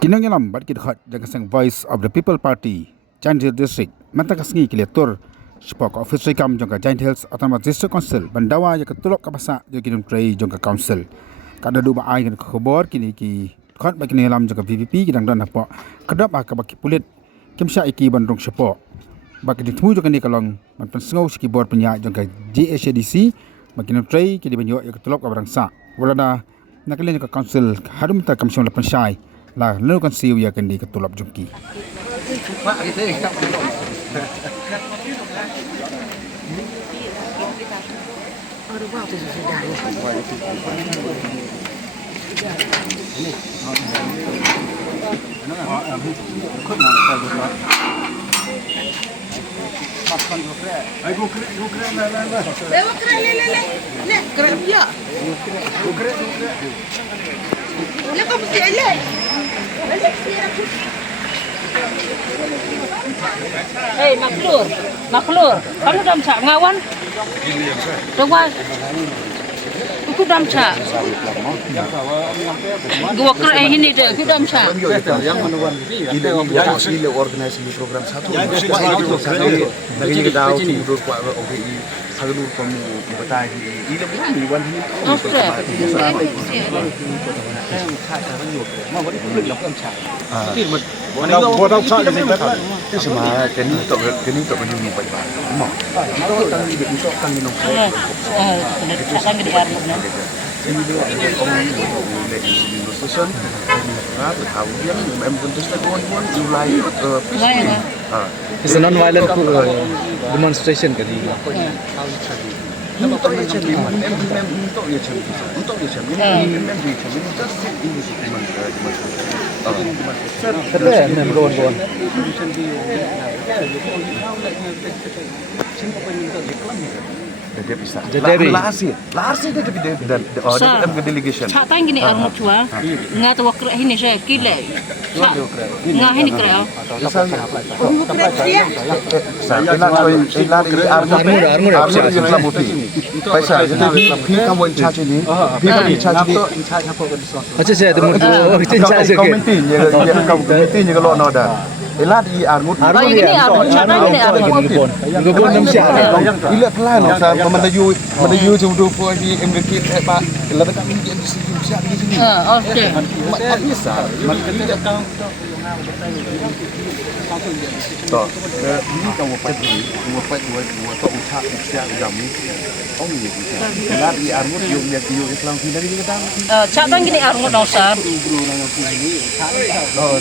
Kinangilam bat kit khat jaga sang Voice of the People Party Giant Hill District mata kasngi kiletur spok office rekam jangka Giant Hills Autonomous District Council bandawa jaka tulok kabasa jaka kinum tray jangka council kada du ba ai kan khobor kini ki khat ba kini lam jaka VVP kidang dan apa kedap ka baki pulit kimsha iki bandung sepo ba kini tmu jaka ni kalong man pensengau ski bor penya jangka JSDC ba kinum tray kini banyo jaka tulok kabarang sa walada nakalin jaka council harum ta kamsong lapan syai lah lalu kan siu ya kan di ketulap jungki. Hei, Maklur, kamu dalam cak ngawan? Coba, aku dalam cak. Gua kira ini deh, aku dalam cak. Ini organisasi program satu. Dari kita tahu tidur Pak OPI, seluruh kamu betai ini lebih dari wan ini. Oke. Itu semua kini untuk menyumbang banyak. Mau. Itu kami besok kami nongkrong. Cakang di Arnab. Ini dia orang dari institution. Tahu dia memang tentu saja kawan-kawan mulai It's a non-violent demonstration kali. untuk dia cari, untuk dia cari, Kata memang kawan-kawan. Dia bisa. Jadi Lahir dia dan dia delegation. Cak tang gini Arnab cua. Ngat waktu ini saya kile. Nggak ini kira. Saya nak ilar ini armur yang dalam bukti. Pasal jadi kamu in charge ini, kamu in charge ini. Macam saya temu tu Komiti ni kalau ada. Ilar di armur. Ini Arnab, cak tang gini Arnab. Gubon nam siapa? Ila pelan sa menuju jumlah puai MDK pak. Lebih tak mungkin di sini siap di sini. Oke. Tak bisa. Toh, ini kamu buat dua tak ucap siap jamu. Oh ini bisa. Ilar di armur yuk Islam tidak di kita. Cak tang gini Arnab dosar. Oh,